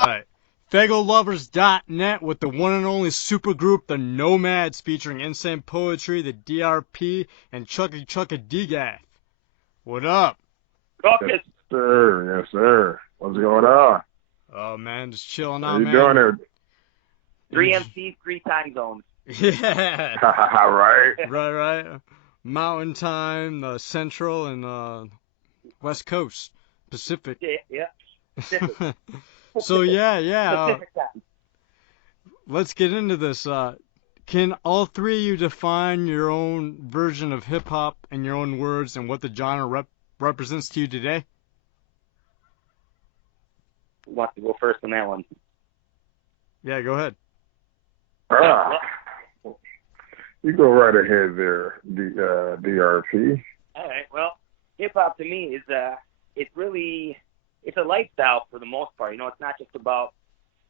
Alright. FagoLovers.net with the one and only supergroup, the Nomads, featuring Insane Poetry, the DRP, and Chucky Chuck DGAF. What up? Yes, sir. Yes, sir. What's going on? Oh, man, just chilling out, How you man. doing there? 3 MCs, 3 time zones. Yeah. Right. Right. Mountain time, Central, and West Coast, Pacific. Yeah. Pacific. So, yeah. Pacific time. Let's get into this. Can all three of you define your own version of hip-hop in your own words and what the genre represents to you today? Who wants to go first on that one? Yeah, go ahead. You go right ahead there, DRP. All right. Well, hip hop to me is it's a lifestyle for the most part. You know, it's not just about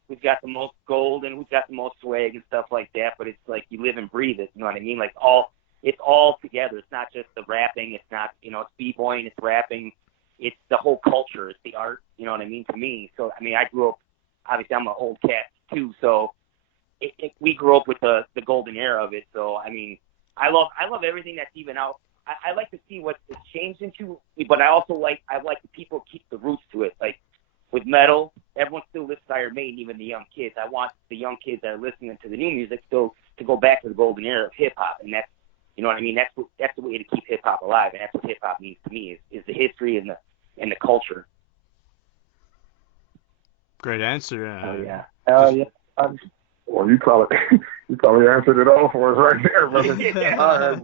who's got the most gold and who's got the most swag and stuff like that, but it's like you live and breathe it. You know what I mean? Like it's all together. It's not just the rapping. It's not, it's b-boying, it's rapping. It's the whole culture. It's the art. You know what I mean? To me. So, I mean, I grew up, obviously I'm an old cat too. So we grew up with the golden era of it. So, I mean, I love everything that's even out. I like to see what it's changed into, but I like the people keep the roots to it. Like with metal, everyone still listens to Iron Maiden, even the young kids. I want the young kids that are listening to the new music still to go back to the golden era of hip hop, and that's, you know what I mean. That's the way to keep hip hop alive, and that's what hip hop means to me is the history and the culture. Great answer. Yeah. Well, you probably answered it all for us right there, brother. All right.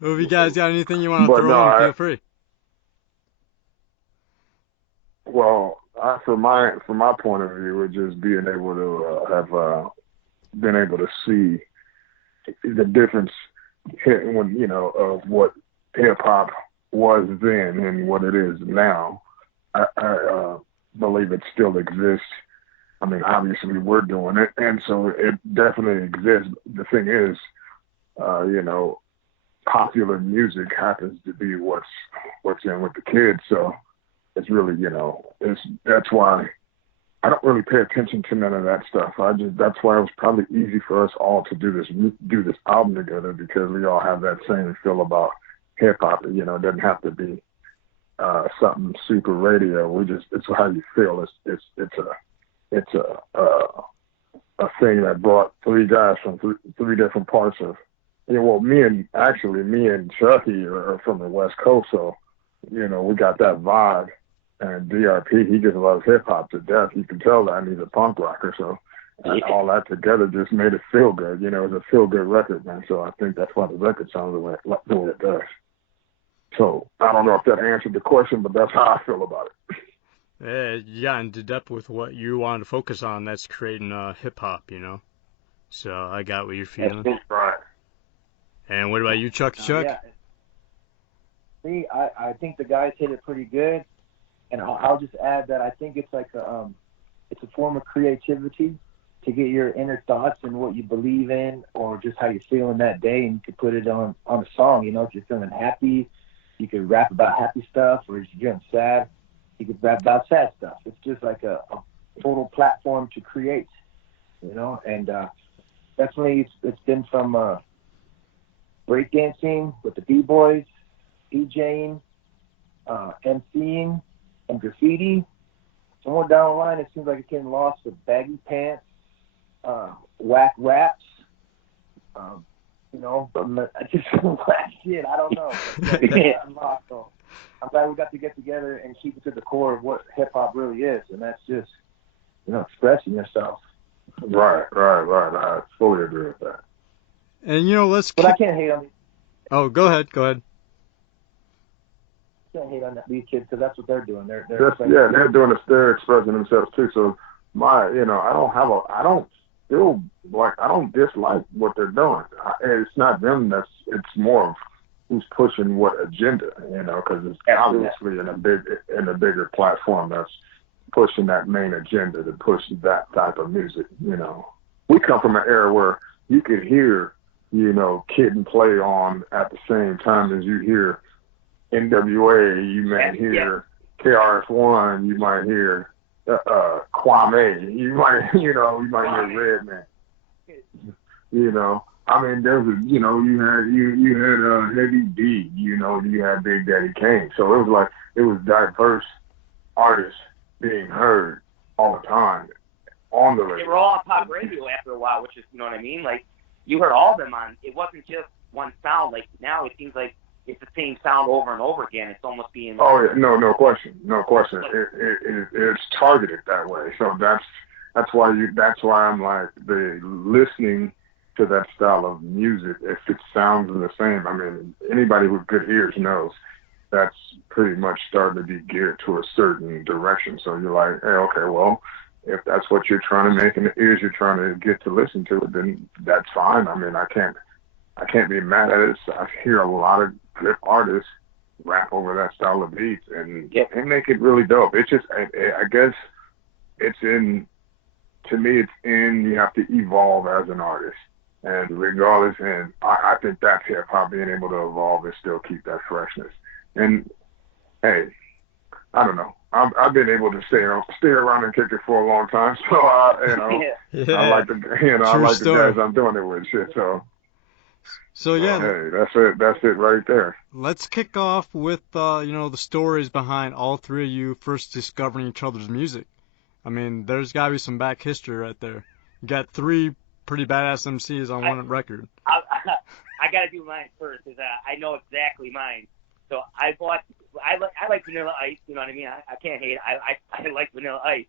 Well, if you guys got anything you want to throw in, feel free. Well, from my point of view, it's just being able to have been able to see the difference when of what hip hop was then and what it is now. I believe it still exists. I mean, obviously we're doing it, and so it definitely exists. The thing is, popular music happens to be what's in with the kids. So it's really, that's why I don't really pay attention to none of that stuff. That's why it was probably easy for us all to do this album together, because we all have that same feel about hip hop. It doesn't have to be something super radio. It's how you feel. It's a thing that brought three guys from three different parts of. Me and Chucky are from the West Coast, so we got that vibe. And DRP, he just loves hip hop to death. You can tell that he's a punk rocker. So all that together just made it feel good. It was a feel good record, man. So I think that's why the record sounds the way it does. So I don't know if that answered the question, but that's how I feel about it. Yeah, you got into depth with what you wanted to focus on. That's creating hip hop, So I got what you're feeling. That's right. And what about you, Chucky Chuck? Yeah. See, I think the guys hit it pretty good, and I'll just add that I think it's like it's a form of creativity to get your inner thoughts and what you believe in, or just how you're feeling that day, and you could put it on a song. If you're feeling happy, you could rap about happy stuff, or if you're feeling sad, you could rap about sad stuff. It's just like a total platform to create, and definitely it's been from breakdancing with the B-boys, DJing, emceeing, and graffiti. Somewhere down the line, it seems like it's getting lost with baggy pants, whack raps, just whack shit. I don't know. So I'm glad we got to get together and keep it to the core of what hip hop really is, and that's just, expressing yourself. Right. I fully agree with that. And But I can't hate on these. Oh, go ahead. I can't hate on these kids because that's what they're doing. They're doing this. They're expressing themselves too. So I don't dislike what they're doing. It's not them. It's more of who's pushing what agenda. Because it's obviously in a bigger platform that's pushing that main agenda to push that type of music. We come from an era where you could hear Kid and Play on at the same time as you hear NWA, you might hear KRS-One, you might hear Kwame. You might hear Redman. You know, I mean, you had Heavy D. You know, you had Big Daddy Kane. So it was diverse artists being heard all the time on the radio. They were all on pop radio after a while, which is, you know what I mean? Like, you heard all of them on. It wasn't just one sound. Like, now it seems like it's the same sound over and over again. It's almost being. Oh yeah, no question. It's targeted that way. So that's why I'm like, the listening to that style of music, if it sounds the same, I mean, anybody with good ears knows that's pretty much starting to be geared to a certain direction. So you're like, hey, okay, well, if that's what you're trying to make and the ears you're trying to get to listen to it, then that's fine. I mean, I can't be mad at it. I hear a lot of good artists rap over that style of beats and make it really dope. It's just, I guess it's in, to me, you have to evolve as an artist. And regardless, and I think that's hip hop, being able to evolve and still keep that freshness. And hey, I don't know. I've been able to stay around and kick it for a long time. So I like the guys I'm doing it with. Shit. So yeah. Hey, that's it right there. Let's kick off with the stories behind all three of you first discovering each other's music. I mean, there's got to be some back history right there. You got three pretty badass MCs on one record. I got to do mine first, because I know exactly mine. So I like Vanilla Ice, you know what I mean? I can't hate it. I like Vanilla Ice.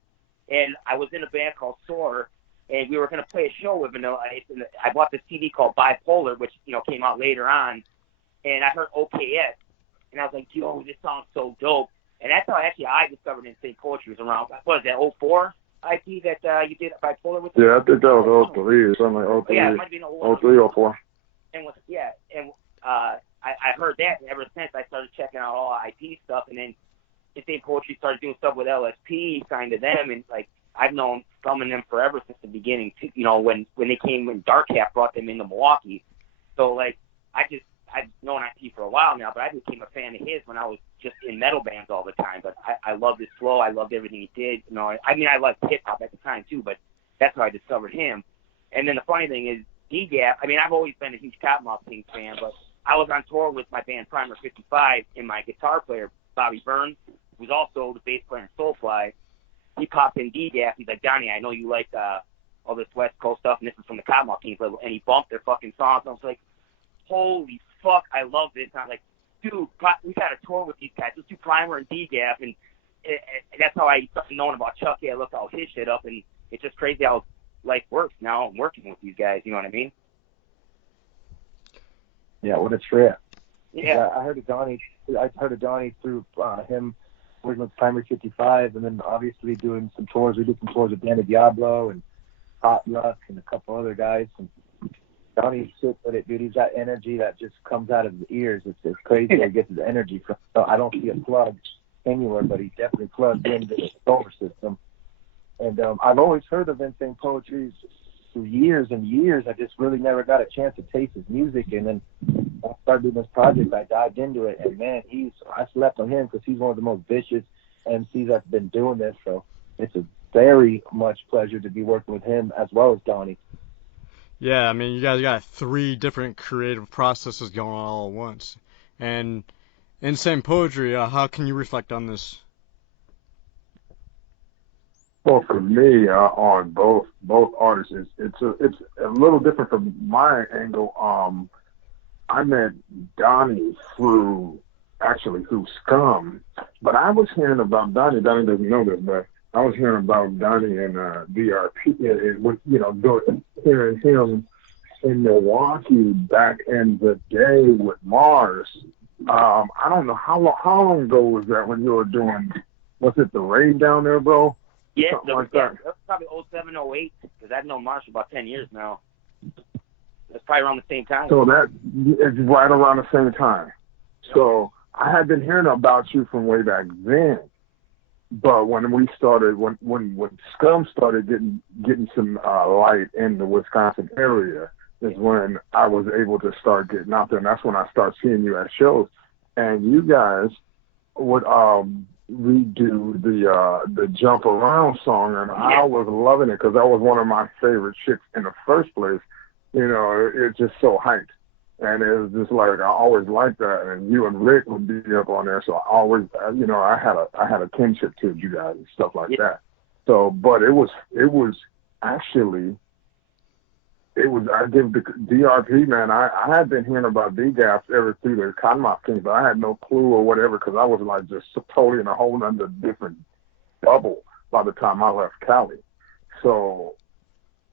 And I was in a band called Soar, and we were going to play a show with Vanilla Ice, and I bought this CD called Bipolar, which, came out later on, and I heard OKS, and I was like, yo, this song's so dope. And that's how I discovered Insane Poetry. Was around, what is that, 04 IP that you did Bipolar with? Yeah, I think that was 03 or something like 03. Yeah, it might be 03 or 04. And I heard that, and ever since I started checking out all IP stuff, and then Insane Poetry started doing stuff with LSP, signed to them, and like I've known some of them forever since the beginning. Too, when they came, when DRP brought them into Milwaukee. So like I've known IP for a while now, but I became a fan of his when I was just in metal bands all the time. But I loved his flow. I loved everything he did. I loved hip hop at the time too, but that's how I discovered him. And then the funny thing is, DGAF, I've always been a huge Cottonmouth King fan, but I was on tour with my band Primer 55, and my guitar player, Bobby Burns, who's also the bass player in Soulfly, he popped in DGAF. He's like, Donnie, I know you like all this West Coast stuff, and this is from the Cottonmouth Kings, and he bumped their fucking songs. And I was like, holy fuck, I love this. And I was like, dude, we got a tour with these guys. Let's do Primer and DGAF, and that's how I started knowing about Chucky. I looked all his shit up, and it's just crazy how life works now. I'm working with these guys, you know what I mean? Yeah, what a trip. Yeah. I heard of Donnie through him working with Primer 55, and then obviously doing some tours. We did some tours with Danny Diablo and Hot Luck and a couple other guys. And Donnie's sick with it, dude. He's got energy that just comes out of his ears. It's crazy where he gets his energy from. So I don't see a plug anywhere, but he's definitely plugged into the solar system. And I've always heard of Insane Poetry for years and years. I just really never got a chance to taste his music. And then I started doing this project. I dived into it, and man, I slept on him because he's one of the most vicious MCs that's been doing this. So it's a very much pleasure to be working with him as well as Donnie. Yeah, you guys got three different creative processes going on all at once. And Insane Poetry, how can you reflect on this? Well, for me, on both artists, it's a little different from my angle. I met Donnie through Scum, but I was hearing about Donnie. Donnie doesn't know this, but I was hearing about Donnie and DRP, and hearing him in Milwaukee back in the day with Mars. I don't know how long ago was that when you were doing? Was it the raid down there, bro? Yeah, that was probably 07, 08, because I've known Marsh for about 10 years now. That's probably around the same time. So that is right around the same time. So I had been hearing about you from way back then, but when we started, when Scum started getting some light in the Wisconsin area, is when I was able to start getting out there, and that's when I started seeing you at shows. And you guys would redo the Jump Around song, and I was loving it because that was one of my favorite chicks in the first place. You know, it's just so hyped. And it was just like, I always liked that. And you and Rick would be up on there. So I always, you know, I had a kinship to you guys and stuff like that. So, but it was actually, I give the DRP, man, I had been hearing about DGAF ever through the Cottonmouth Kings, but I had no clue or whatever because I was like just totally in a whole other different bubble by the time I left Cali. So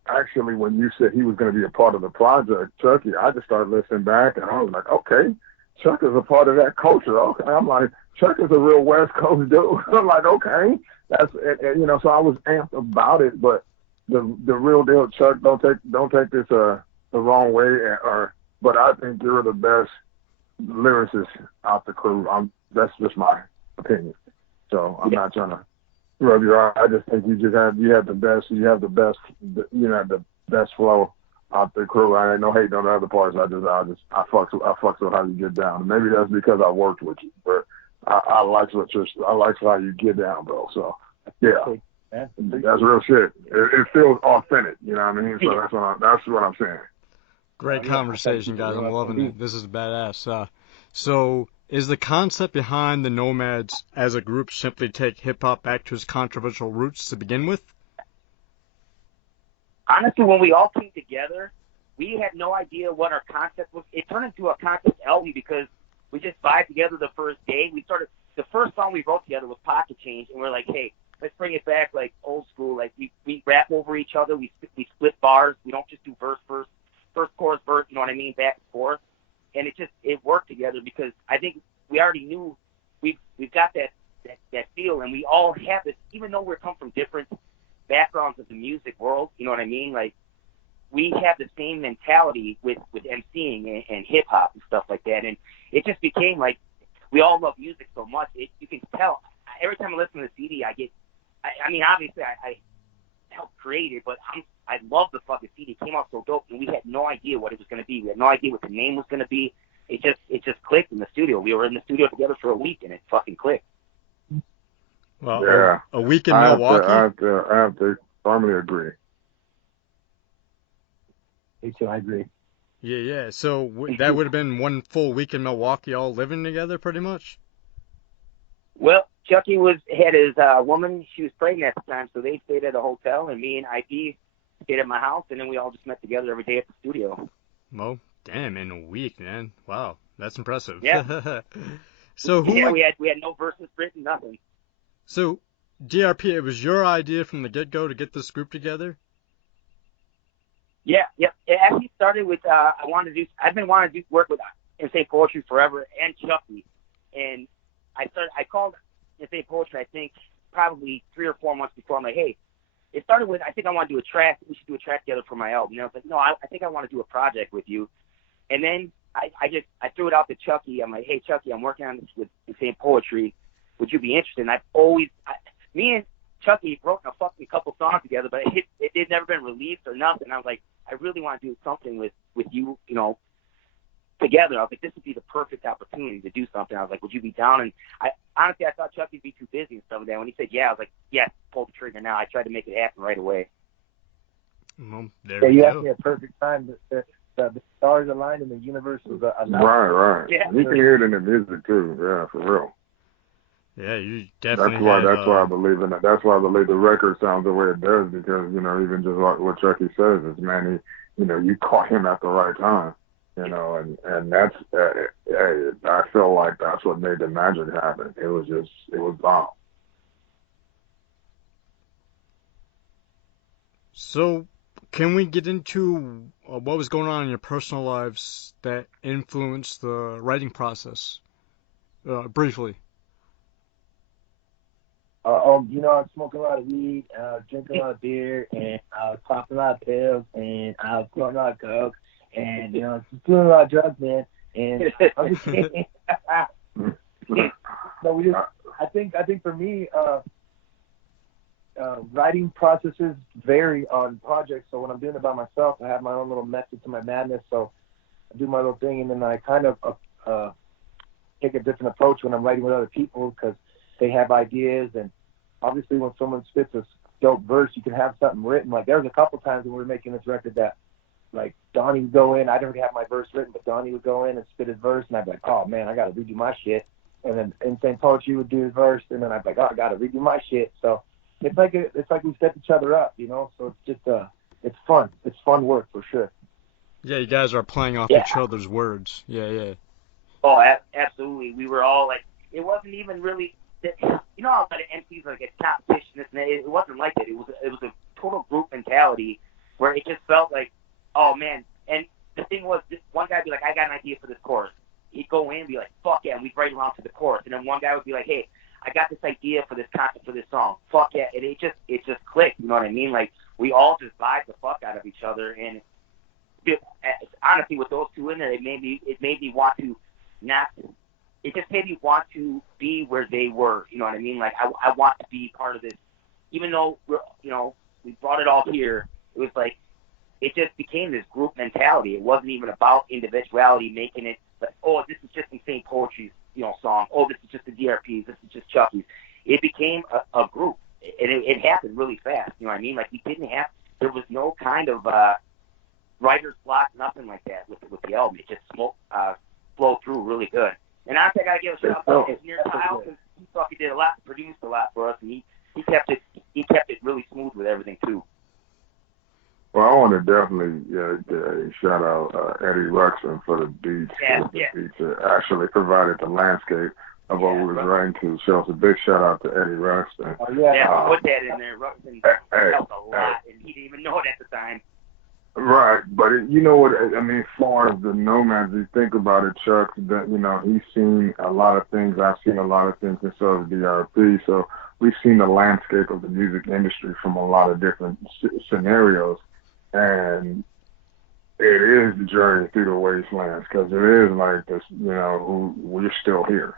actually, when you said he was going to be a part of the project, Chucky, I just started listening back and I was like, okay, Chuck is a part of that culture. Okay. I'm like, Chuck is a real West Coast dude. I'm like, okay. And, you know, so I was amped about it, but the real deal, Chuck, don't take this the wrong way, but I think you're the best lyricist out the crew. That's just my opinion. So I'm not trying to rub your eye. I just think you have the best. You have the best. You know, the best flow out the crew. I ain't no hating on the other parts. I fucks with how you get down. Maybe that's because I worked with you, but I like how you get down, bro. So yeah. That's real shit. It feels authentic, you know what I mean? So that's what I'm saying. Great conversation, guys. I'm loving it. This is badass. So, is the concept behind the Nomads as a group simply take hip-hop back to its controversial roots to begin with? Honestly, when we all came together, we had no idea what our concept was. It turned into a concept album because we just vibed together the first day. The first song we wrote together was Pocket Change, and we're like, hey, let's bring it back like old school. Like we rap over each other. We split bars. We don't just do verse, chorus, verse. You know what I mean? Back and forth. And it worked together because I think we already knew we've got that feel, and we all have this. Even though we come from different backgrounds of the music world, you know what I mean? Like we have the same mentality with emceeing and hip hop and stuff like that. And it just became like we all love music so much. You can tell every time I listen to the CD, I mean, obviously, I helped create it, but I love the fucking CD. It came out so dope, and we had no idea what it was going to be. We had no idea what the name was going to be. It just clicked in the studio. We were in the studio together for a week, and it fucking clicked. Well, yeah. A week in Milwaukee? I have to firmly agree. Me too, I agree. Yeah. So that would have been one full week in Milwaukee, all living together, pretty much? Well, Chucky had his woman. She was pregnant at the time, so they stayed at a hotel, and me and IP stayed at my house, and then we all just met together every day at the studio. Well, damn, in a week, man. Wow, that's impressive. Yeah. So we had no verses written, nothing. So, DRP, it was your idea from the get-go to get this group together? Yeah. It actually started with I've been wanting to do work with Insane Poetry forever and Chucky, and I called Insane Poetry, I think, probably 3 or 4 months before. I'm like, hey, it started with, I think I want to do a track. We should do a track together for my album. You know, it's like, no, I think I want to do a project with you. And then I threw it out to Chucky. I'm like, hey, Chucky, I'm working on this with Insane Poetry. Would you be interested? And me and Chucky wrote a fucking couple songs together, but it had never been released or nothing. I was like, I really want to do something with you, you know, together. I was like, this would be the perfect opportunity to do something. I was like, would you be down? And I thought Chucky'd be too busy and stuff like that. When he said yeah, I was like, yes, pull the trigger now. I tried to make it happen right away. Well, there we you go. asked me a perfect time. The stars aligned and the universe was aligned. Right. Yeah. You can hear it in the music too. Yeah, for real. Yeah, you definitely. That's why I believe in it. That's why I believe the record sounds the way it does, because, you know, even just like what Chucky says is, man, you caught him at the right time, you know, and that's I feel like that's what made the magic happen. It was bomb. So, can we get into what was going on in your personal lives that influenced the writing process, briefly? You know, I was smoking a lot of weed, drinking a lot of beer, and I was popping a lot of pills, and I was smoking a lot of coke, and, you know, just doing a lot of drugs, man. And I'm just kidding. No, I think for me, writing processes vary on projects. So when I'm doing it by myself, I have my own little method to my madness. So I do my little thing, and then I kind of take a different approach when I'm writing with other people, because they have ideas, and obviously when someone spits a dope verse, you can have something written. Like there was a couple times when we were making this record that like Donnie would go in. I didn't have my verse written, but Donnie would go in and spit his verse, and I'd be like, oh man, I got to redo my shit. And then Insane Poetry would do his verse, and then I'd be like, oh, I got to redo my shit. So it's like we set each other up, you know. So it's just it's fun. It's fun work for sure. Yeah, you guys are playing off each other's words. Yeah. Oh, absolutely. We were all like, it wasn't even really, you know how a lot of MCs like a competition, it wasn't like that. It was a total group mentality where it just felt like, oh man. And the thing was, this one guy would be like, I got an idea for this chorus. He'd go in and be like, fuck yeah, and we'd write along to the chorus. And then one guy would be like, hey, I got this idea for this concept for this song. Fuck yeah. And it just clicked, you know what I mean? Like, we all just vibed the fuck out of each other. And honestly, with those two in there, it made me want to it just made me want to be where they were, you know what I mean? Like, I want to be part of this. Even though, we brought it all here, it was like, it just became this group mentality. It wasn't even about individuality, making it like, oh, this is just Insane Poetry's, song. Oh, this is just the DRPs. This is just Chucky's. It became a group, and it happened really fast. You know what I mean? Like, there was no kind of writer's block, nothing like that with the album. It just flowed through really good. And honestly, I gotta give a shout out to engineer Kyle, because he fucking did a lot, produced a lot for us, and he kept it really smooth with everything too. Well, I want to definitely give a shout out Eddie Ruxpin for the beats. The beats that actually provided the landscape of what we was writing to. So it's a big shout out to Eddie Ruxpin. Oh, yeah, put that in there. Ruxpin helped a lot, and he didn't even know it at the time. Right, but you know what I mean. As far as the Nomads, you think about it, Chuck. That he's seen a lot of things. I've seen a lot of things, and so has DRP. So we've seen the landscape of the music industry from a lot of different scenarios. And it is the journey through the wastelands, because it is like this, we're still here.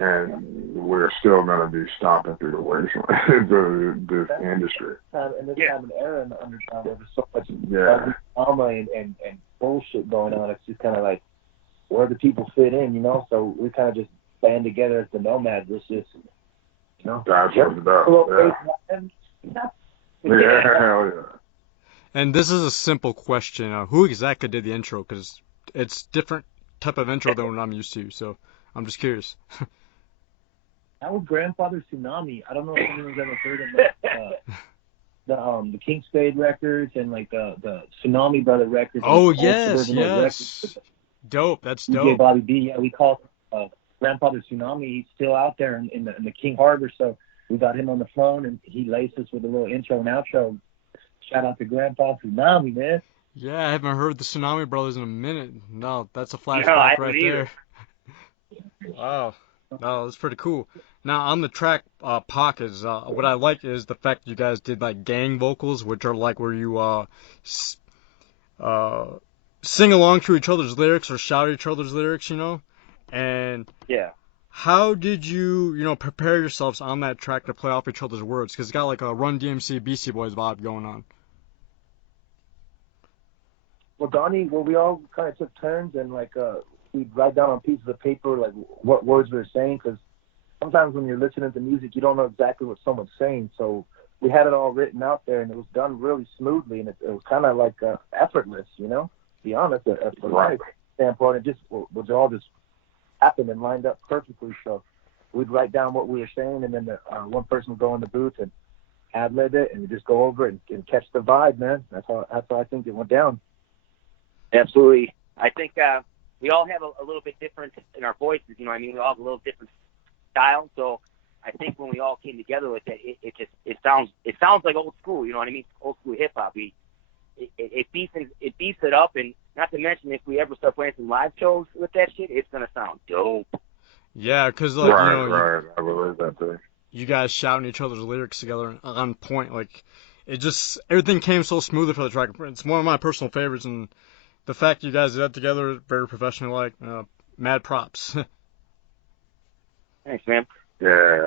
And we're still going to be stomping through the wasteland, this industry. And this time and era in the underground where there's so much drama and bullshit going on, it's just kind of like, where do people fit in, So we kind of just band together as the Nomads. It's just, That's what it's about. Yeah, hell yeah. And this is a simple question. Who exactly did the intro? Because it's different type of intro than what I'm used to. So I'm just curious. That was Grandfather Tsunami. I don't know if anyone's ever heard of the King Spade records and like the Tsunami Brother records. Oh yes. Records. Dope. That's dope. DJ Bobby B. Yeah, we call Grandfather Tsunami. He's still out there in the King Harbor. So we got him on the phone, and he laced us with a little intro and outro. Shout out to Grandpa Tsunami, man. Yeah, I haven't heard the Tsunami Brothers in a minute. No, that's a flashback right there. Wow. No, that's pretty cool. Now, on the track Pockets, what I like is the fact you guys did like gang vocals, which are like where you sing along to each other's lyrics or shout each other's lyrics, And how did you, prepare yourselves on that track to play off each other's words? Because it's got like a Run DMC Beastie Boys vibe going on. Well, Donnie, we all kind of took turns, and like we'd write down on pieces of paper like what words we were saying, because sometimes when you're listening to music, you don't know exactly what someone's saying. So we had it all written out there, and it was done really smoothly, and it was kind of like effortless, to be honest, from my standpoint. It just was all just happened and lined up perfectly. So we'd write down what we were saying, and then one person would go in the booth and ad-lib it, and we just go over it and catch the vibe, man. That's how I think it went down. Absolutely. I think we all have a little bit different in our voices, We all have a little different style. So I think when we all came together with that, it sounds like old school, old school hip hop. It beats it up, and not to mention if we ever start playing some live shows with that shit, it's gonna sound dope. Yeah, because like right. I believe that thing. You guys shouting each other's lyrics together on point, like it just everything came so smoothly for the track. It's one of my personal favorites, and the fact you guys did that together, very professional, like mad props. Thanks, man. Yeah.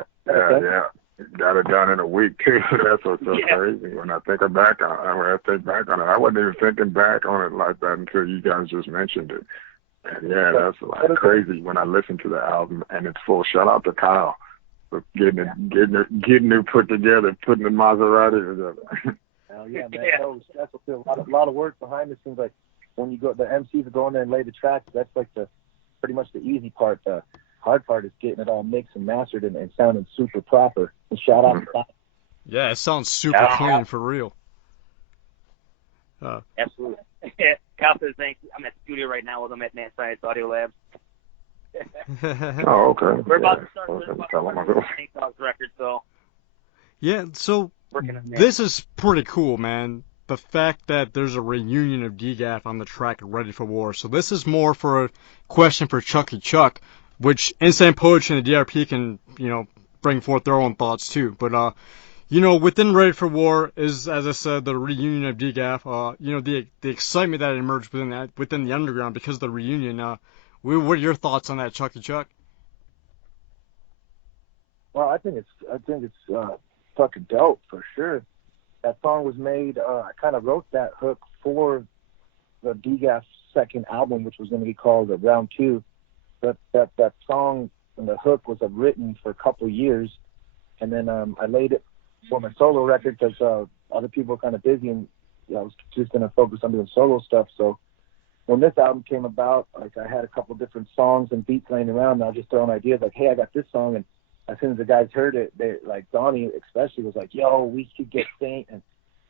Got it done in a week too. That's what's so crazy. When I think back on it, I wasn't even thinking back on it like that until you guys just mentioned it. And that's like crazy when I listen to the album and it's full. Shout out to Kyle. But getting it put together, putting the Maserati together. Hell yeah, man. That was stressful too. A lot of work behind the scenes. Like when you go, the MCs are going there and lay the tracks. That's like pretty much the easy part. The hard part is getting it all mixed and mastered and sounding super proper. And shout out to Bob. Yeah, it sounds super clean for real. Absolutely. Carsten, thanks. I'm at the studio right now with him at Nat Science Audio Lab. Oh, okay. We're about to start the Snake Dogs record, so. Yeah, so this is pretty cool, man. The fact that there's a reunion of DGAF on the track Ready for War. So this is more for a question for Chucky Chuck, which Insane Poetry and the DRP can, bring forth their own thoughts too. But, within Ready for War is, as I said, the reunion of DGAF. The excitement that emerged within the underground because of the reunion. What are your thoughts on that, Chucky Chuck? Well, I think it's fucking dope for sure. That song was made. I kind of wrote that hook for the DGAF second album, which was going to be called Round 2. That song and the hook was written for a couple of years, and then I laid it for my solo record because other people were kind of busy, and I was just going to focus on doing solo stuff. So when this album came about, like I had a couple different songs and beats laying around, and I was just throwing ideas like, hey, I got this song, and as soon as the guys heard it, they like Donnie especially was like, yo, we should get Saint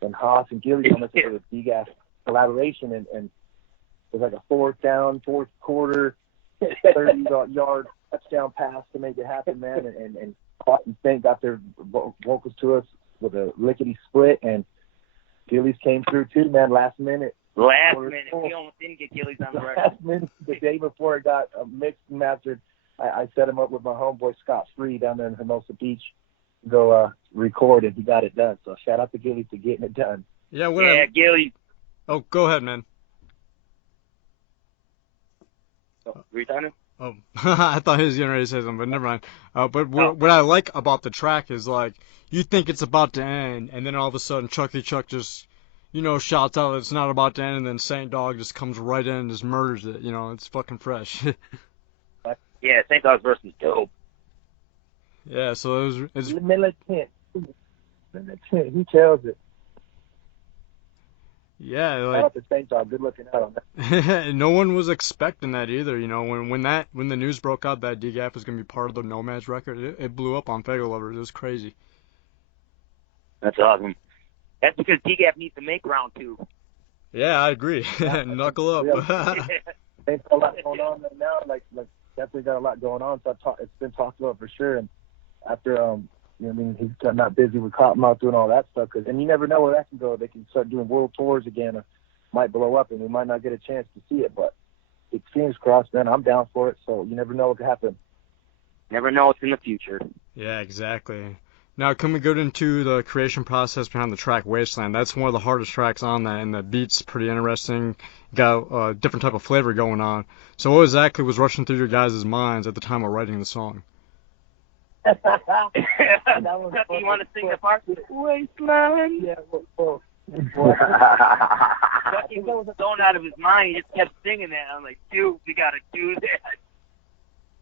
and Haas and Gilly on this for the DGAF collaboration, and it was like a fourth quarter, 30-yard touchdown pass to make it happen, man, and Haas and Saint got their vocals to us with a lickety split, and Gillies came through too, man, last minute. We almost didn't get Gillies on the record. Last minute, the day before it got mixed and mastered, I set him up with my homeboy Scott Free down there in Hermosa Beach to go record, and he got it done. So shout out to Gillies for getting it done. Yeah, Gillies. Oh, go ahead, man. Were you talking? Oh, I thought he was getting ready to say something, but never mind. But what I like about the track is, like, you think it's about to end, and then all of a sudden Chucky Chuck just, shouts out it's not about to end, and then Saint Dog just comes right in and just murders it. It's fucking fresh. Yeah, Saint Dog's verse is dope. Yeah, so it was militant. He tells it. Yeah, Shout out to Saint Dog. Good looking out on that. No one was expecting that either. When the news broke out that DGAF was gonna be part of the Nomads record, it blew up on Faggot Lovers. It was crazy. That's awesome. That's because DGAF needs to make round 2. Yeah, I agree. Knuckle up. There's a lot going on right now. Like definitely got a lot going on. So it's been talked about for sure. And after he's not busy with Cottonmouth doing all that stuff. And you never know where that can go. They can start doing world tours again, or might blow up, and we might not get a chance to see it. But it's fingers crossed, man. I'm down for it. So you never know what could happen. Never know what's in the future. Yeah, exactly. Now, can we go into the creation process behind the track Wasteland? That's one of the hardest tracks on that, and the beat's pretty interesting. Got a different type of flavor going on. So what exactly was rushing through your guys' minds at the time of writing the song? You want to sing the part? Wasteland. Yeah, well. He was thrown out of his mind. He just kept singing that. I'm like, dude, we got to do that.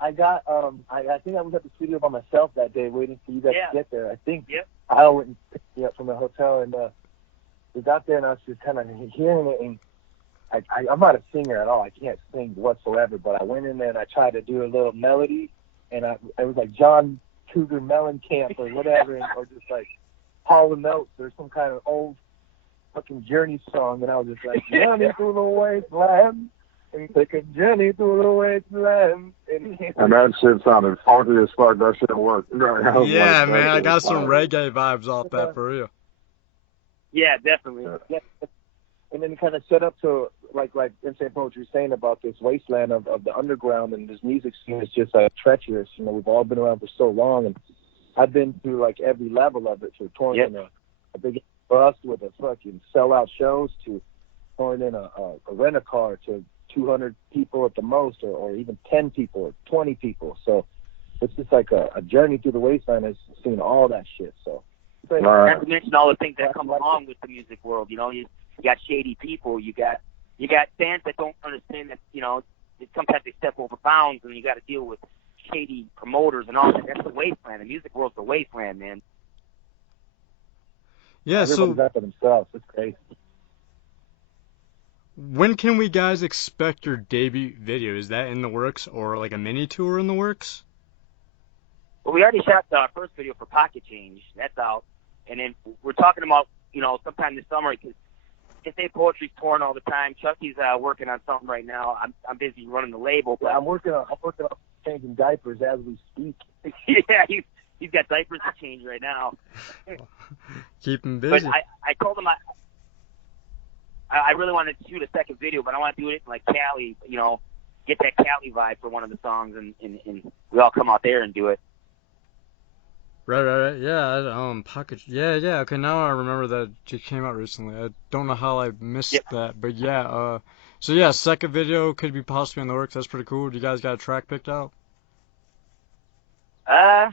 I got I think I was at the studio by myself that day waiting for you guys to get there. I think I went and picked me up from the hotel, and we got there, and I was just kind of hearing it, and I'm not a singer at all. I can't sing whatsoever, but I went in there and I tried to do a little melody, and it was like John Cougar Mellencamp or whatever, or just like Hall & Oates or some kind of old fucking Journey song, and I was just like, Journey through the wasteland. And take a journey through the wasteland. And that shit sounded funky as fuck. That shit worked. Yeah, man, I got some reggae vibes off that for real. Yeah, definitely. Yeah. And then kind of set up to, like Insane Poetry was saying about this wasteland of the underground, and this music scene is just treacherous. We've all been around for so long, and I've been through like every level of it, to touring in a big bus with a fucking sellout shows, to touring in a rent-a-car, to 200 people at the most, or even 10 people or 20 people. So it's just like a journey through the wasteland. I've seen all that shit. So not to mention all the things that come along with the music world. You got shady people. You got fans that don't understand that. Sometimes they step over bounds, and you got to deal with shady promoters and all that. That's the wasteland. The music world's the wasteland, man. Yeah, Everybody's out for themselves. It's crazy. When can we guys expect your debut video? Is that in the works, or like a mini tour in the works? Well, we already shot the first video for Pocket Change. That's out. And then we're talking about, sometime this summer, because Insane Poetry's touring all the time. Chucky's working on something right now. I'm busy running the label. But I'm working on changing diapers as we speak. Yeah, he's got diapers to change right now. Keep him busy. But I told him I really wanted to shoot a second video, but I want to do it in like Cali, get that Cali vibe for one of the songs, and we all come out there and do it. Right. Yeah, Pocket. Yeah. Okay, now I remember that it came out recently. I don't know how I missed that, but yeah. So yeah, second video could be possibly in the works. That's pretty cool. Do you guys got a track picked out? I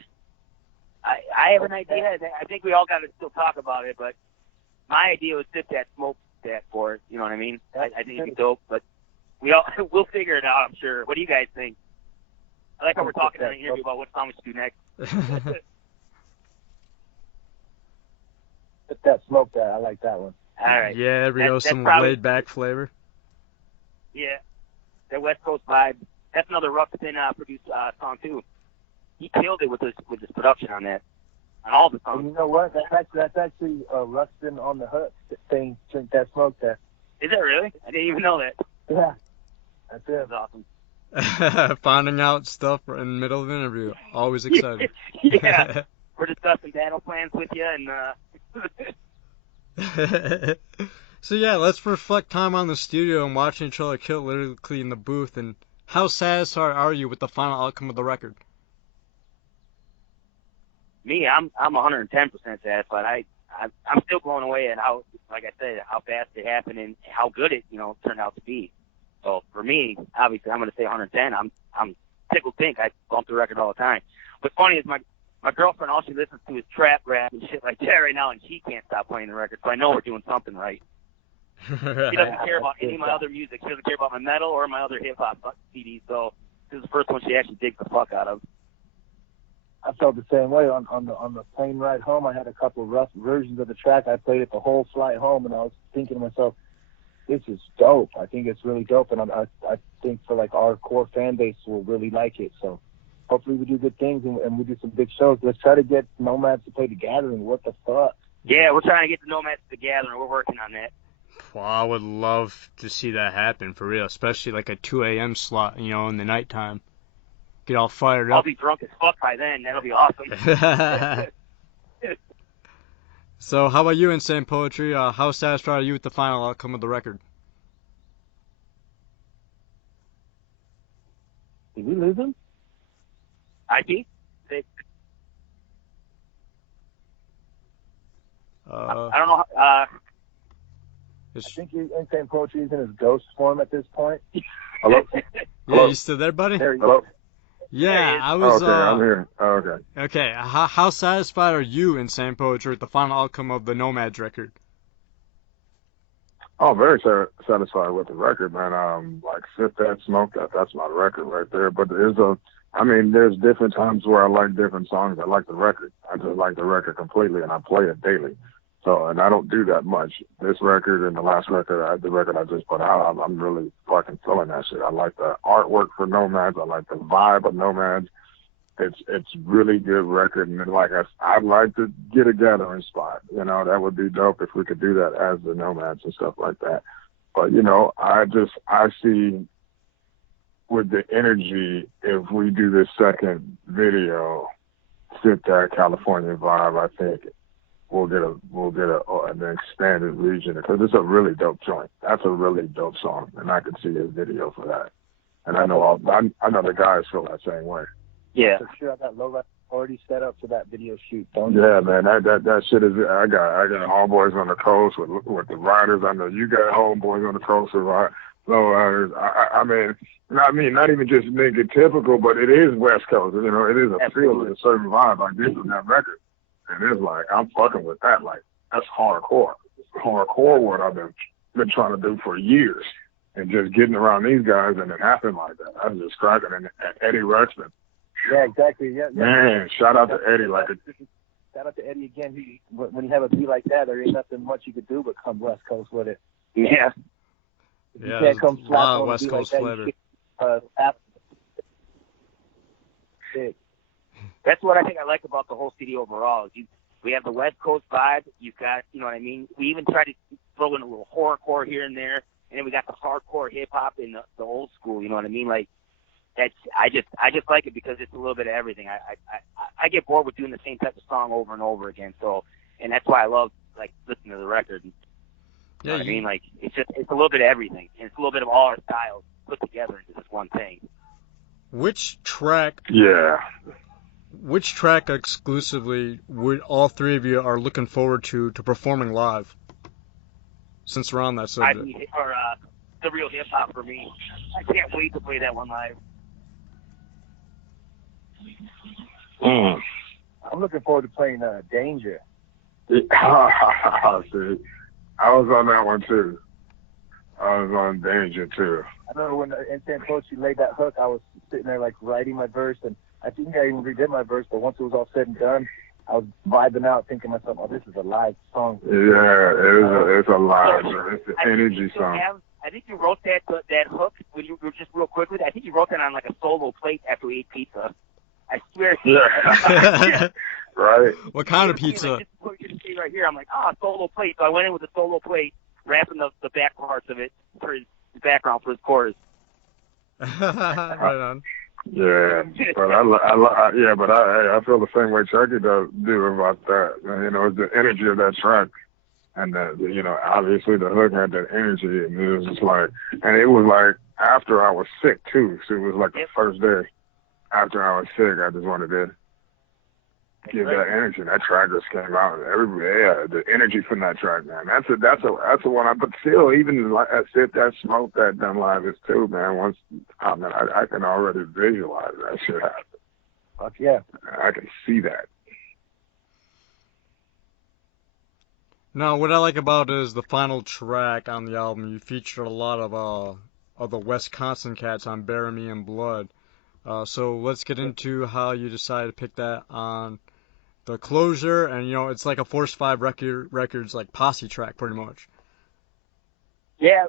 have an idea. I think we all got to still talk about it, but my idea was Sip That Smoke That for it. You know what I mean? I think it'd be dope, but we'll figure it out, I'm sure. What do you guys think? I like how we're talking in an interview about what song we should do next. Sip That Smoke That. I like that one. All right. Yeah, there we go. Some laid back flavor. Yeah, that West Coast vibe. That's another Ruxpin produced song too. He killed it with his production on that, on all the songs. And you know what? That's actually Ruxpin on the hook saying "Drink That Smoke That." Is that really? I didn't even know that. Yeah, that's it. That's awesome. Finding out stuff in the middle of an interview. Always exciting. Yeah. We're discussing battle plans with you, and So yeah, let's reflect time on the studio and watching each other kill lyrically in the booth. And how satisfied are you with the final outcome of the record? Me, I'm 110% satisfied. I'm still blown away at how, like I said, how fast it happened and how good it turned out to be. So for me, obviously, I'm going to say 110. I'm tickled pink. I bump the record all the time. What's funny is my girlfriend, all she listens to is trap rap and shit like that right now, and she can't stop playing the record. So I know we're doing something right. She doesn't care about any of my other music. She doesn't care about my metal or my other hip hop CDs. So this is the first one she actually digs the fuck out of. I felt the same way on the plane ride home. I had a couple of rough versions of the track. I played it the whole flight home, and I was thinking to myself, this is dope. I think it's really dope, and I think for like our core fan base will really like it. So hopefully we do good things and we do some big shows. Let's try to get Nomads to play the Gathering. What the fuck? Yeah, we're trying to get the Nomads to the Gathering. We're working on that. Well, I would love to see that happen for real, especially like a 2 a.m. slot, in the nighttime. Get all fired up. I'll be drunk as fuck by then. That'll be awesome. So how about you, Insane Poetry? How satisfied are you with the final outcome of the record? Did we lose him? IP? I don't know. I think Insane Poetry is in his ghost form at this point. Hello? Yeah, you still there, buddy? There you Hello? go. Yeah, I was. Okay, I'm here. Oh, okay. Okay, how satisfied are you, Insane Poetry, with the final outcome of the Nomads record? Oh, very satisfied with the record, man. Like Sip That Smoke That. That's my record right there. But there's different times where I like different songs. I like the record. I just like the record completely, and I play it daily. So, and I don't do that much. This record and the last record, the record I just put out, I'm really fucking feeling that shit. I like the artwork for Nomads. I like the vibe of Nomads. It's really good record. And then, like I'd like to get a gathering spot. That would be dope if we could do that as the Nomads and stuff like that. But, I see with the energy, if we do this second video, Fit That California vibe, I think we'll get an expanded region, because it's a really dope joint. That's a really dope song, and I could see a video for that. And I know the guys feel that same way. Yeah. For sure, I got low already set up for that video shoot. Yeah, man, that shit is. I got homeboys on the coast with the riders. I know you got homeboys on the coast with low riders. I mean, not even just make it typical, but it is West Coast. It is a feel of a certain vibe like this on that record. And it's like, I'm fucking with that. Like, that's hardcore. Hardcore what I've been trying to do for years. And just getting around these guys and it happened like that. I was just cracking. And Eddie Ruxpin, Yeah, exactly. Yeah. Man, shout out to Eddie. Shout out to Eddie again. When you have a beat like that, there ain't nothing much you could do but come West Coast with it. Yeah. You can't come a slap lot of on a West beat Coast like flavor. that. That's what I think I like about the whole city overall. We have the West Coast vibe. You've got, you know what I mean? We even try to throw in a little horrorcore here and there, and then we got the hardcore hip hop and the old school. You know what I mean? Like I just like it because it's a little bit of everything. I get bored with doing the same type of song over and over again. So, and that's why I love like listening to the record. You know what I mean? Like it's a little bit of everything, and it's a little bit of all our styles put together into this one thing. Which track exclusively would all three of you are looking forward to performing live? Since we're on that subject. The real hip hop for me. I can't wait to play that one live. I'm looking forward to playing Danger. See, I was on that one too. I was on Danger too. I remember when Insane Poetry laid that hook, I was sitting there like writing my verse, and I think I even redid my verse, but once it was all said and done, I was vibing out, thinking to myself, oh, this is a live song. Yeah, it's a live. It's an energy song. I think you wrote that hook when you were just real quick with it. I think you wrote that on like a solo plate after we ate pizza. I swear. Yeah. Right. What kind of pizza? Like, this is what you can see right here. I'm like, solo plate. So I went in with a solo plate, wrapping the back parts of it for his background for his chorus. Right on. Yeah, but I feel the same way Chucky do about that. You know, it's the energy of that track, and you know, obviously the hook had that energy, and it was just like, and it was like after I was sick too. So it was like the first day after I was sick, I just wanted to give that energy. That track just came out, and the energy from that track, man. That's a one. But still, even like I said, that smoke that done live is too, man. Once I can already visualize that shit happen. Fuck yeah, I can see that. Now, what I like about it is the final track on the album. You featured a lot of the Wisconsin cats on Bury Me in Blood. So let's get into how you decided to pick that on the Closure, and you know it's like a Force 5 Records like posse track pretty much. Yeah,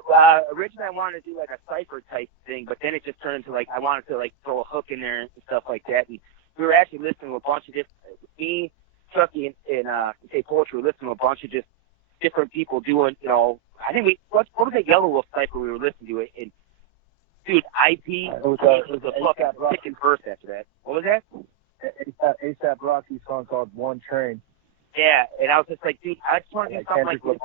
originally I wanted to do like a cypher type thing, but then it just turned into like I wanted to like throw a hook in there and stuff like that. And we were actually listening to a bunch of me, Chucky, and Say Poetry were listening to a bunch of just different people doing, you know, I think what was that Yellow Wolf cypher we were listening to? And dude, IP it was a fucking kicking verse after that. What was that? A$AP Rocky's song called One Train. Yeah, and I was just like, dude, I just want to do something like this.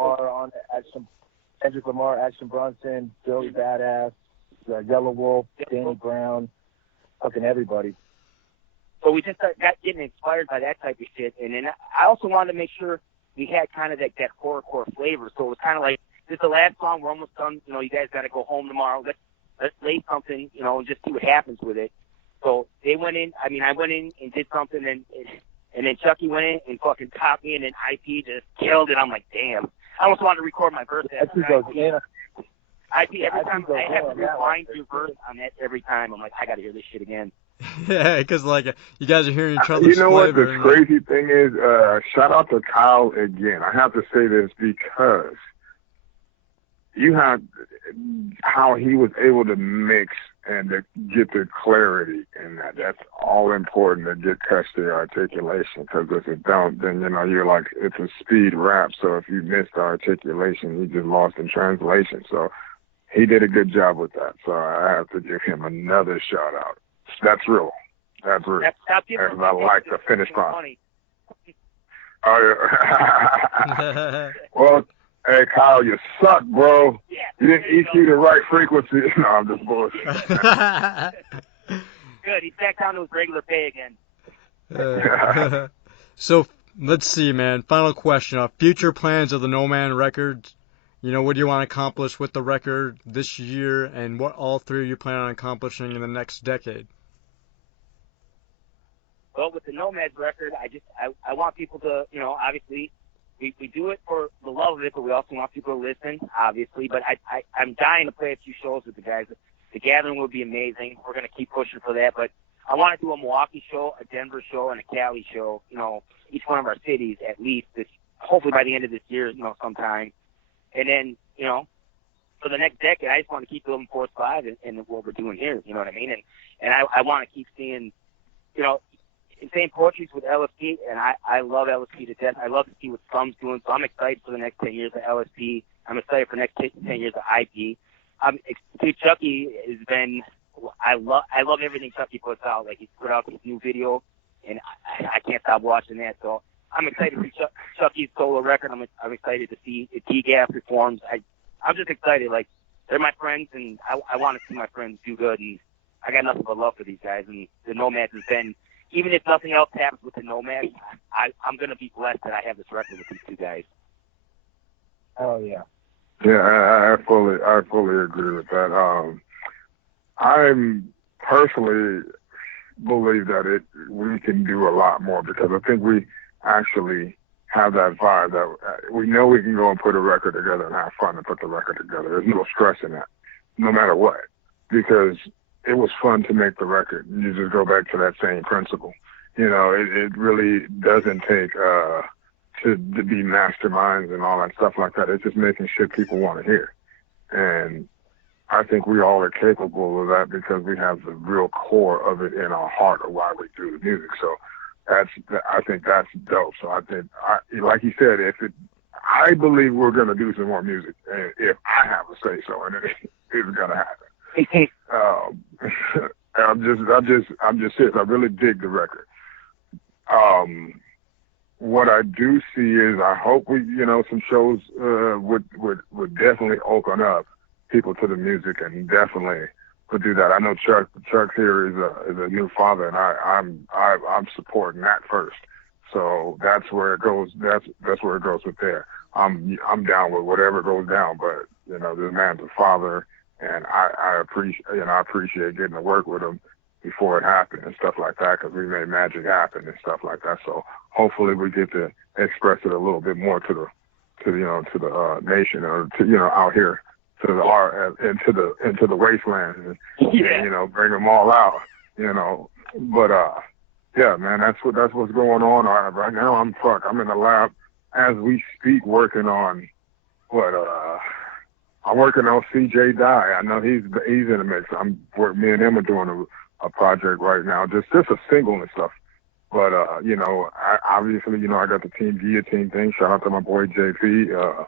Kendrick Lamar, Action Bronson, Joey Badass, Yellow Wolf, Danny Brown, fucking everybody. So we just got getting inspired by that type of shit, and then I also wanted to make sure we had kind of that horrorcore flavor. So it was kind of like, this is the last song, we're almost done. You know, you guys got to go home tomorrow. Let's lay something, you know, and just see what happens with it. So they went in. I mean, I went in and did something, and then Chucky went in and fucking topped me, and then IP just killed it. I'm like, damn. I almost wanted to record my verse. IP every time I have to rewind your verse on that every time. I'm like, I got to hear this shit again. Yeah, because like you guys are hearing each other's You know what flavor. the crazy thing is? Shout out to Kyle again. I have to say this because you have how he was able to mix and to get the clarity in that. That's all important to get custody articulation, because if you don't, then, you know, you're like, it's a speed rap. So if you missed the articulation, you just lost in translation. So he did a good job with that. So I have to give him another shout out. That's real. That's real. And I like the finished product. Oh, yeah. Well, hey, Kyle, you suck, bro. Yeah. You didn't EQ the right frequency. No, I'm just bullshit. Good. He's back down to his regular pay again. So, let's see, man. Final question. Future plans of the No Man records. You know, what do you want to accomplish with the record this year, and what all three of you plan on accomplishing in the next decade? Well, with the Nomadz record, I want people to, you know, obviously, we do it for the love of it, but we also want people to listen, obviously. But I'm dying to play a few shows with the guys. The Gathering would be amazing. We're going to keep pushing for that. But I want to do a Milwaukee show, a Denver show, and a Cali show. You know, each one of our cities at least. Hopefully by the end of this year, you know, sometime. And then, you know, for the next decade, I just want to keep building Force 5 and what we're doing here. You know what I mean? And I want to keep seeing, you know, insane poetries with LSP, and I love LSP to death. I love to see what Scum's doing, so I'm excited for the next 10 years of LSP. I'm excited for the next 10 years of IP. Dude, Chucky has been, I love everything Chucky puts out. Like, he's put out this new video, and I can't stop watching that. So I'm excited to see Chucky's solo record. I'm excited to see DGAF performs. I'm just excited. Like, they're my friends, and I want to see my friends do good, and I got nothing but love for these guys. And the Nomads has been, even if nothing else happens with the Nomads, I'm going to be blessed that I have this record with these two guys. Oh, yeah. Yeah, I fully agree with that. I'm personally believe that we can do a lot more, because I think we actually have that vibe that we know we can go and put a record together and have fun and put the record together. There's no stress in that, no matter what, because it was fun to make the record. You just go back to that same principle. You know, it really doesn't take to be masterminds and all that stuff like that. It's just making shit people want to hear. And I think we all are capable of that, because we have the real core of it in our heart of why we do the music. So I think that's dope. So I think, like you said, I believe we're going to do some more music, if I have a say so, and it's going to happen. I'm just serious. I really dig the record. What I do see is, I hope some shows would definitely open up people to the music, and definitely would do that. I know Chuck here is a new father, and I'm supporting that first. So that's where it goes. That's where it goes with there. I'm down with whatever goes down, but this man's a father, and I appreciate getting to work with him before it happened and stuff like that, because we made magic happen and stuff like that. So hopefully we get to express it a little bit more to the nation, or out here into the wasteland, and bring them all out, But yeah, man, that's what's going on right now. I'm in the lab as we speak, working on I'm working on CJ Dye. I know he's in the mix. Me and him are doing a project right now, just a single and stuff. But obviously, I got the Team Guillotine thing. Shout out to my boy JP.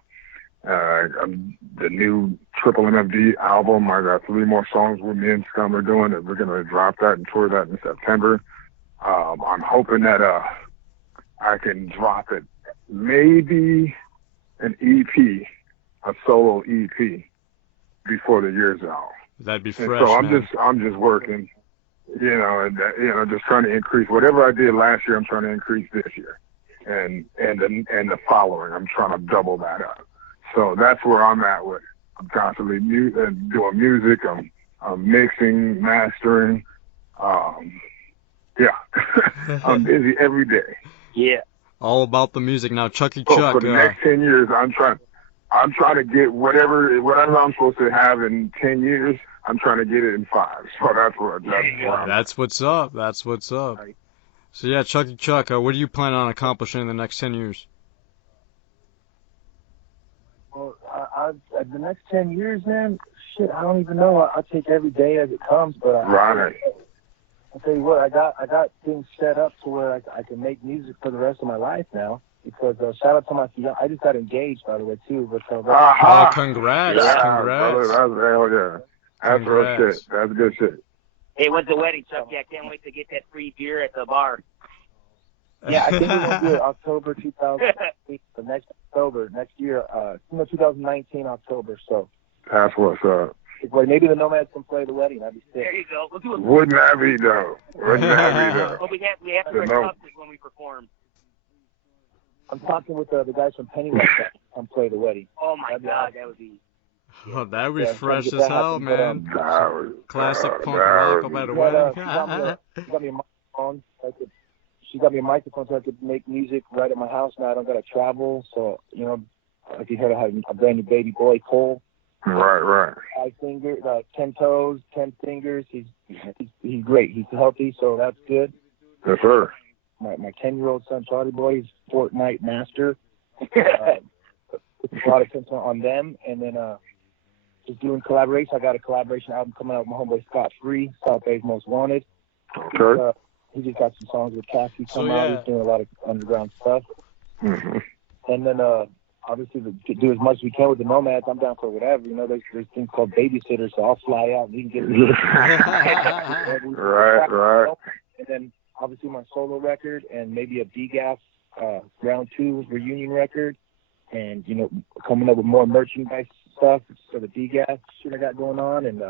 The new Triple MFD album. I got 3 more songs with me and Scum are doing it. We're gonna drop that and tour that in September. I'm hoping that I can drop it, maybe an EP, a solo EP, before the year's out. That'd be fresh. And so man. I'm just working, just trying to increase whatever I did last year. I'm trying to increase this year, and the following. I'm trying to double that up. So that's where I'm at with. I'm constantly doing music. I'm mixing, mastering. Yeah, I'm busy every day. Yeah. All about the music now, Chucky So Chuck. for the next 10 years, I'm trying to get whatever I'm supposed to have in 10 years. I'm trying to get it in 5. So that's what's up. That's what's up. Right. So yeah, Chucky Chuck, what do you plan on accomplishing in the next 10 years? Well, the next 10 years, man, shit, I don't even know. I'll take every day as it comes, but Right. I'll tell you what, I got things set up to where I can make music for the rest of my life now. Because shout out to my fiance. I just got engaged, by the way, too. But Oh, congrats! Yeah, Congrats! Brother, hell yeah. That's real shit. That's good shit. Hey, when's the wedding, Chucky? I can't wait to get that free beer at the bar. Yeah, I think we're going to do it October 2008, so next year, 2019 October. So that's what's up. Like maybe the Nomads can play the wedding. That'd be sick. There you go. We'll do it. Wouldn't that be dope? Wouldn't that be dope? Well, we have to wear cups when we perform. I'm talking with the guys from Pennywise that come play the wedding. Oh my God, that would be. Oh, that would be fresh as hell, man. Classic punk rock about a She wedding. got me a microphone. She got me a microphone so I could make music right at my house. Now I don't gotta travel, so I can hear a brand new baby boy, Cole. Right. 5 fingers, 10 toes, 10 fingers. He's he's great. He's healthy, so that's good. Yes, sir. My 10-year-old son, Charlie Boy, he's Fortnite master. Put a lot of attention on them, and then just doing collaboration. I got a collaboration album coming out with my homeboy Scott Free, South Bay's Most Wanted. Okay. He just got some songs with Cassie come So, out. yeah. He's doing a lot of underground stuff. Mm-hmm. And then obviously to do as much as we can with the Nomads. I'm down for whatever. You know, there's things called babysitters, so I'll fly out and we can get Right. And then obviously my solo record and maybe a DGAF round 2 reunion record, and you know, coming up with more merchandise stuff for the DGAF shit I got going on. And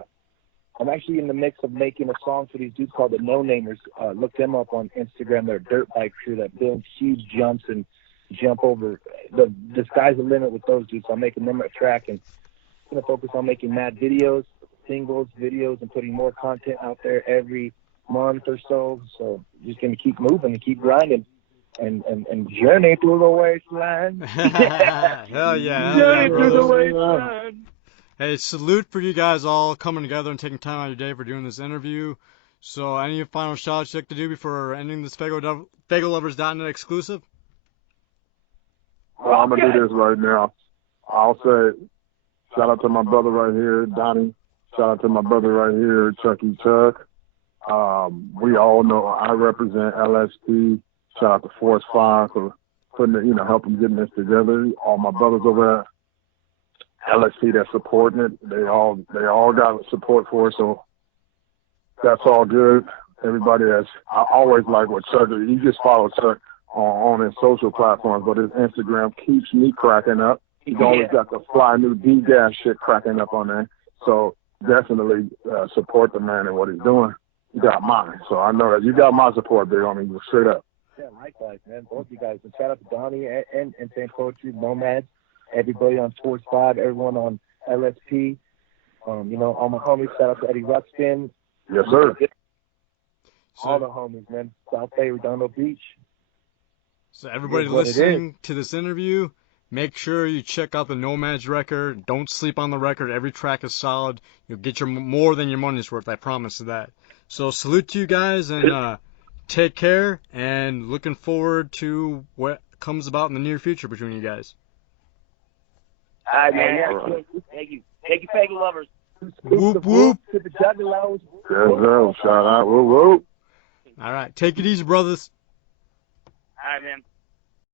I'm actually in the mix of making a song for these dudes called the No Namers. Look them up on Instagram. They're a dirt bike crew that build huge jumps and jump over. The sky's the limit with those dudes. So I'm making them a track, and I'm gonna focus on making mad videos, singles, videos, and putting more content out there every month or so. So just gonna keep moving and keep grinding and journey through the wasteland. Hell yeah. Journey through the brothers. wasteland. Hey, salute for you guys all coming together and taking time out of your day for doing this interview. So, any final shots you like to do before ending this FagoLovers.net exclusive? Well, I'm gonna do this right now. I'll say, shout out to my brother right here, Donnie. Shout out to my brother right here, Chucky Chuck. We all know I represent LSP. Shout out to Force 5 for putting it, helping getting this together. All my brothers over at LSP that's supporting it. They all got support for it, so that's all good. Everybody I always like what Chuck, you just follow Chuck on his social platforms, but his Instagram keeps me cracking up. He's always got the fly new DGAF shit cracking up on there. So definitely support the man and what he's doing. You got mine. So I know that you got my support, big homie. Straight up. Yeah, likewise, man. Both you guys. And shout out to Donnie and St. Poetry, Nomads, everybody on Force 5, everyone on LSP. All my homies. Shout out to Eddie Ruxpin. Yes, sir. All the homies, man. South Bay, Redondo Beach. So everybody It is what it listening to this interview, make sure you check out the Nomads record. Don't sleep on the record. Every track is solid. You'll get more than your money's worth. I promise you that. So salute to you guys, and take care, and looking forward to what comes about in the near future between you guys. All right, man. All right. Thank you, Fago Lovers. Whoop, whoop. To the Juggalos. Yes, sir. Shout out. Whoop, whoop. All right, take it easy, brothers. All right, man.